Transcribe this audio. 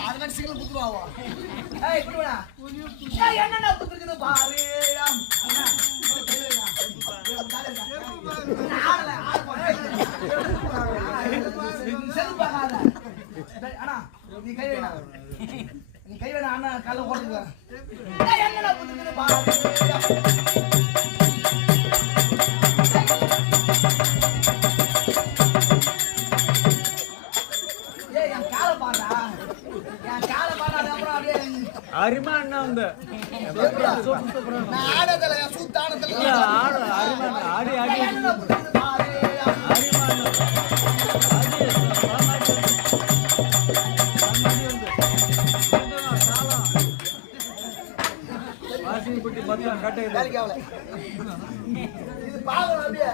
அதெல்லாம் சிக்கல் குத்துருவாவா? ஏய் குடுடா. ஏய் என்னடா குத்துக்குது பாரு. அண்ணா நீ கை வேணா, நீ கை வேணா அண்ணா கால ஓடுங்க. என்னடா குத்துக்குது பாரு. அரிமா அண்ணா வந்து ஆடதல சூத்தானதல ஆடு அரிமா ஆடி ஆடி வாசினி குட்டி மத்தியம் கட்டை இது பாவம் அப்படியே